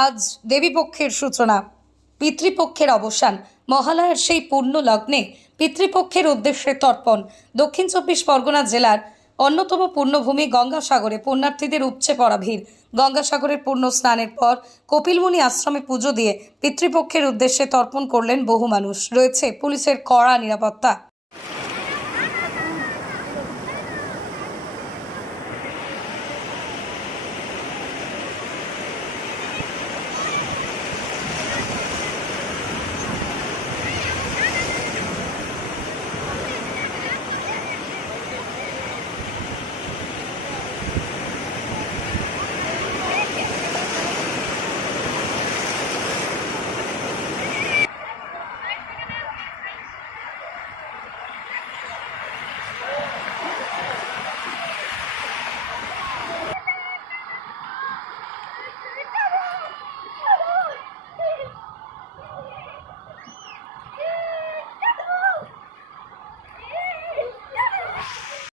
আজ দেবীপক্ষের সূচনা, পিতৃপক্ষের অবসান। মহালয়ার সেই পূর্ণ লগ্নে পিতৃপক্ষের উদ্দেশ্যে তর্পণ। দক্ষিণ চব্বিশ পরগনা জেলার অন্যতম পূর্ণভূমি গঙ্গাসাগরে পুণ্যার্থীদের উপচে পড়া ভিড়। গঙ্গাসাগরের পূর্ণ স্নানের পর কপিলমুনি আশ্রমে পুজো দিয়ে পিতৃপক্ষের উদ্দেশ্যে তর্পণ করলেন বহু মানুষ। রয়েছে পুলিশের কড়া নিরাপত্তা।